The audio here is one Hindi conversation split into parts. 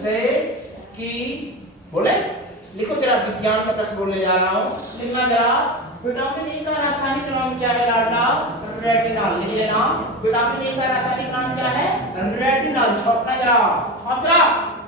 दे कि बोले लिखो जरा, विज्ञान का प्रश्न बोलने जा रहा हूँ, लिखना जरा। विटामिन ए का रासायनिक नाम क्या है लाडला? रेटिनॉल। लिख लेना, विटामिन ए का रासायनिक नाम क्या है? रेटिनॉल। छापना जरा, छाप जरा।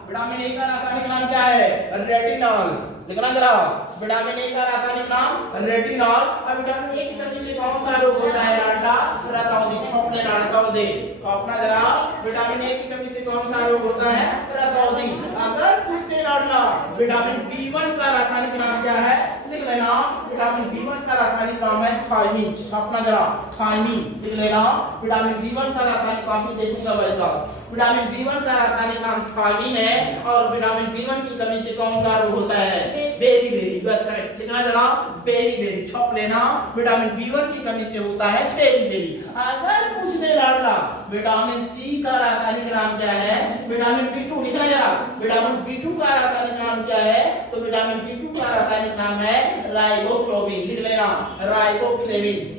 विटामिन ए का रासायनिक नाम क्या है? रेटिनॉल। लिखना जरा, विटामिन ए का रासायनिक नाम रेटिनॉल। और विटामिन ए की कमी से कौन सा रोग होता है लाडला? रतौंधी। छाप लेना, रतौंधी। तो अपना जरा, विटामिन ए की कमी से कौन सा रोग होता है? रतौंधी। अगर पूछते लाडला विटामिन बी1 का रासायनिक नाम क्या है, लिख लेना, विटामिन बी1 का रासायनिक नाम है थायमीन। छापना जरा, थायमीन। लिख लेना, विटामिन बी1 का रासायनिक नाम देखूंगा भाई साहब, विटामिन बी1 का रासायनिक नाम थायमीन है। और विटामिन बी1 की कमी से कौन सा रोग होता है? Beriberi. करेक्ट। लिखना जरा, बेरी बेरी। छाप लेना, विटामिन बी1 की कमी से होता है बेरी बेरी। अगर पूछ दे लाडला विटामिन सी का रासायनिक नाम क्या है? विटामिन बी2। लिखना जरा, विटामिन बी2 का रासायनिक नाम क्या है? तो विटामिन बी2 का रासायनिक नाम है राइबोफ्लाविन। लिख लेना, राइबोफ्लाविन।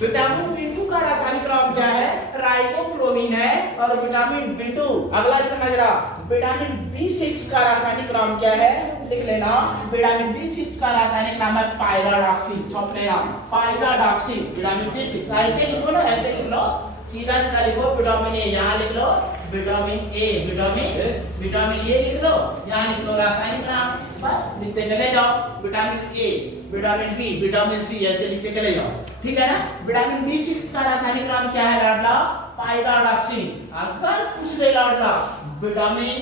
विटामिन बी2 का रासायनिक नाम क्या है? राइबोफ्लाविन है। और विटामिन बी2, अगला लिखना जरा, विटामिन बी6 का रासायनिक नाम क्या है? लिख लेना, विटामिन बी6 का रासायनिक नाम है पाइराडॉक्सिन। छाप लेना, पाइराडॉक्सिन। विटामिन बी6 ऐसे लिखो ना, ऐसे लिख लो, सीधा सीधा लिखो। विटामिन ए यहाँ लिख लो, विटामिन ए, विटामिन ए लिख लो, यहाँ लिख लो रासायनिक नाम, बस लिखते चले जाओ। Vitamin A, vitamin B, vitamin C, ऐसे लिखते चले जाओ, ठीक है ना। विटामिन बी6 का रासायनिक नाम क्या है लाडला? पाइराडॉक्सिन। अगर पूछ दे लाडला विटामिन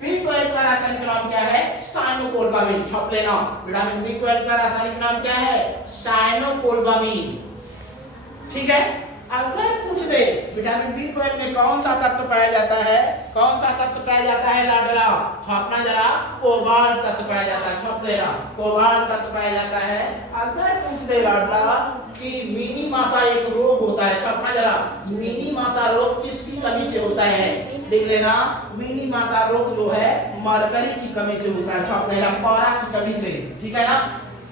बी12 का रासायनिक नाम क्या है? साइनोकोबालामिन। छाप लेना, विटामिन बी12 का रासायनिक नाम क्या है? साइनोकोबालामिन, ठीक है। अगर पूछ दे विटामिन बी12 में कौन सा तत्व पाया जाता है? कौन सा तत्व पाया जाता है लाडला? छापना जरा, कोबाल्ट तत्व पाया जाता है। छाप लेना, कोबाल्ट तत्व पाया जाता है। अगर पूछ दे लाडला कि मिनी माता एक रोग होता है, छापना जरा, मिनी माता रोग किसकी कमी से होता है? लिख लेना, मिनी माता रोग जो है मरकरी की कमी से होता है। छाप लेना, पारा की कमी से, ठीक है ना,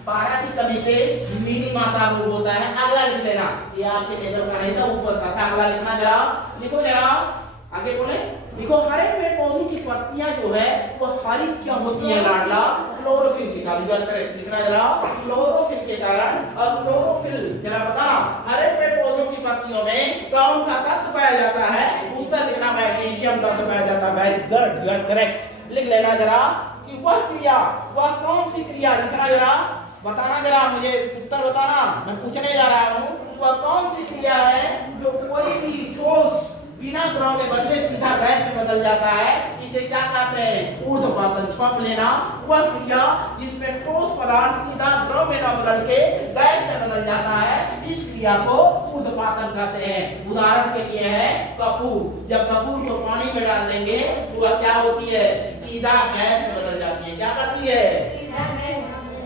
पारा की कमी से मिनी माता रोग होता है। अगला लिख लेना, ये आपसे लेवल का नहीं था, ऊपर का था। अगला लिखना जरा, लिखो जरा, आगे बोले, लिखो। हरे पेड़ पौधों की पत्तियां जो है वो हरी क्यों होती है लाडला? क्लोरोफिल के कारण। लिखना जरा, क्लोरोफिल के कारण। और क्लोरोफिल जरा बताना, हरे पेड़ पौधों की पत्तियों में कौन सा तत्व पाया जाता है? उत्तर लिखना, मैग्नीशियम तत्व पाया जाता है। Very good, you are correct. लिख लेना जरा कि वह क्रिया, वह कौन सी क्रिया, लिखना जरा, बताना जरा, मुझे उत्तर बताना, मैं पूछने जा रहा हूँ। वह कौन सी क्रिया है जो कोई भी ठोस बिना द्रव में बदले सीधा गैस में बदल जाता है? इसे क्या कहते हैं? ऊर्ध्वपातन। छाप लेना, वह क्रिया जिसमें ठोस पदार्थ सीधा द्रव में न बदल के गैस में बदल जाता है, इस क्रिया को ऊर्ध्वपातन कहते हैं। उदाहरण के लिए है कपूर। जब कपूर को पानी में डाल देंगे तो वह क्या होती है? सीधा गैस में बदल जाती है। क्या करती है?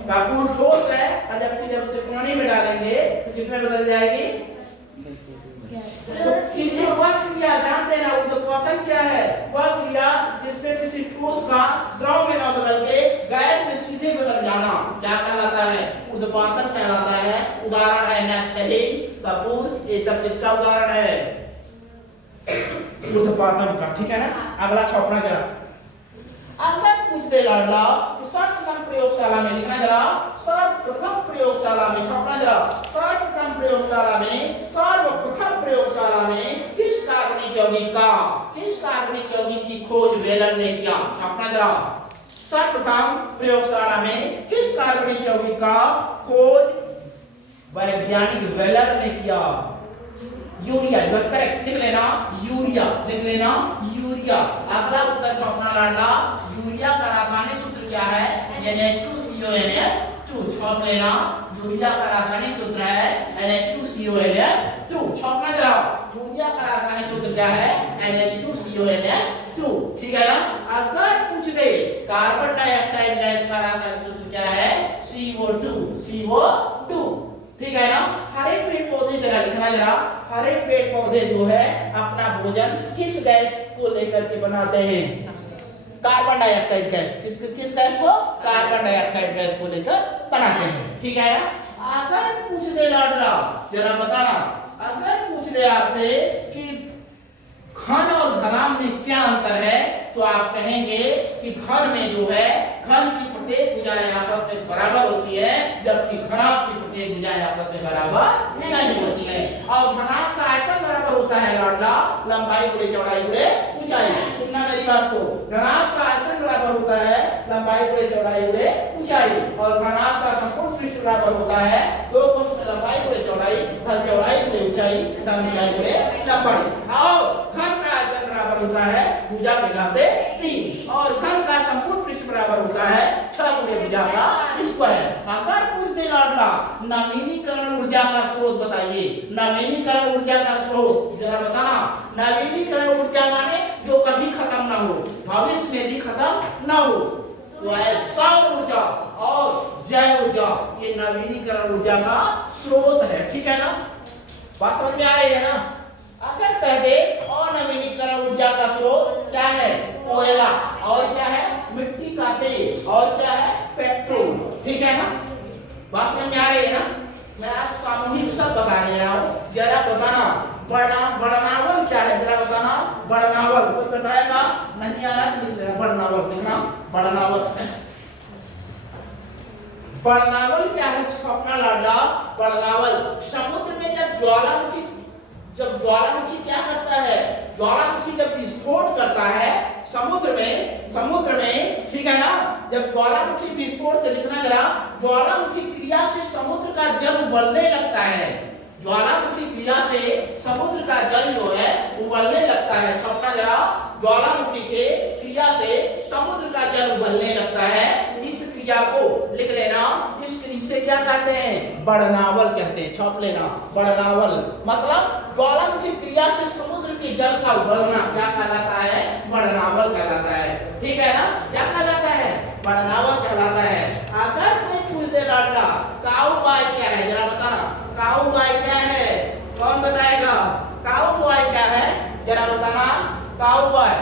कपूर ठोस है, और जब उसे पानी में डालेंगे तो किसमें बदल जाएगी? तो किसी वह क्रिया जानते हैं ना, ऊर्ध्वपातन क्या है? वह क्रिया जिसमें किसी ठोस का द्रव में न बदल के गैस में सीधे बदल जाना क्या कहलाता है? ऊर्ध्वपातन कहलाता है। उदाहरण है नैप्थलीन, कपूर, ये सब किसका उदाहरण है? ऊर्ध्वपातन का, ठीक है ना। अगला छापना जरा, अगर पूछ दे लाडला सर्वप्रथम प्रयोगशाला में, लिखना जरा, सर्वप्रथम प्रयोगशाला में, छापना जरा, सर्वप्रथम प्रयोगशाला में किस कार्बनिक यौगिक की खोज वेलर ने किया? छापना जरा, सर्वप्रथम प्रयोगशाला में किस कार्बनिक यौगिक का खोज वैज्ञानिक वेलर ने किया? यूरिया। करेक्ट। लिख लेना, यूरिया। लिख लेना, यूरिया। अगला उत्तर छापना लाडला, यूरिया का रासायनिक सूत्र क्या है? NH2CONH2। छाप लेना, यूरिया का रासायनिक सूत्र है NH2CONH2। छापना जरा, यूरिया का रासायनिक सूत्र क्या है? NH2CONH2, ठीक है ना। अगर पूछ दे कार्बन डाइऑक्साइड गैस का रासायनिक सूत्र क्या है? CO2, ठीक है ना। हरे पेड़ पौधे जरा लिखना जरा, हरे पेड़ पौधे जो है अपना भोजन किस गैस को लेकर के बनाते हैं? Carbon dioxide gas. किस गैस को? कार्बन डाइऑक्साइड गैस को लेकर बनाते हैं, ठीक है ना। अगर पूछ दे लाडला, जरा बताना। अगर पूछ ले आपसे कि घन और घनाभ में क्या अंतर है, तो आप कहेंगे कि घन में जो है, घन की प्रत्येक भुजाएं आपस में बराबर होती है, जबकि घनाभ की प्रत्येक भुजाएं आपस में बराबर नहीं होती है। और घनाभ का आयतन बराबर होता है लाडला, लंबाई गुणे चौड़ाई गुणे ऊंचाई। सुनना मेरी बात को, घनाभ का आयतन बराबर होता है, लंबाई गुणे चौड़ाई गुणे ऊंचाई, और घनाभ का संपूर्ण पृष्ठ बराबर होता है, दो पक्ष लंबाई गुणे चौड़ाई, धन चौड़ाई गुणे ऊंचाई, धन ऊंचाई गुणे लंबाई। और घन का आयतन बराबर होता है भुजा के घाते 3, और घन का संपूर्ण पृष्ठ बराबर होता है 6 गुणे भुजा का स्क्वायर। अगर पूछते लाडला नवीनीकरण ऊर्जा का स्रोत बताइए, नवीनीकरण ऊर्जा का स्रोत जरा बताना। नवीनीकरण ऊर्जा माने जो कभी खत्म ना हो, भविष्य में भी खत्म ना हो, तो है सौर ऊर्जा और जैव ऊर्जा, ये नवीनीकरण ऊर्जा का स्रोत है। ठीक है ना, बात समझ में आ रही है ना। अगर कहते अनवीनीकरण ऊर्जा का स्रोत क्या है, कोयला, और क्या है मिट्टी का तेल, और क्या है पेट्रोल। ठीक है ना, बात समझ में आ रही है ना। मैं आज सामूहिक सब बताने रहा हूँ, जरा बताना बड़नावल क्या है, जरा बताना। बड़नावल कोई बताएगा? नहीं आ रहा है, बड़नावल लिखना। बड़नावल बड़नावल क्या है अपना लाडला? बड़नावल समुद्र में जब ज्वालामुखी क्या करता है, ज्वालामुखी जब विस्फोट करता है समुद्र में, ठीक है ना, जब ज्वालामुखी विस्फोट से लिखना जरा, ज्वालामुखी क्रिया से समुद्र का जल उबलने लगता है, ज्वालामुखी क्रिया से समुद्र का जल जो है उबलने लगता है। छपना जरा, ज्वालामुखी के क्रिया से समुद्र का जल उबलने लगता है, इस क्रिया को लिख लेना। इस क्रिया से क्या कहते हैं? बड़नावल कहते हैं। छाप लेना, बड़नावल मतलब ज्वालामुखी क्रिया से समुद्र के जल का उबलना क्या कहलाता है? बड़नावल कहलाता है। ठीक है ना, क्या कहलाता है? बड़नावल कहलाता है। अगर कोई पूछ दे लाडला काऊ बॉय क्या है, जरा बताना। काऊ बॉय क्या है, कौन बताएगा? काऊ बॉय क्या है, जरा बताना। काऊ बॉय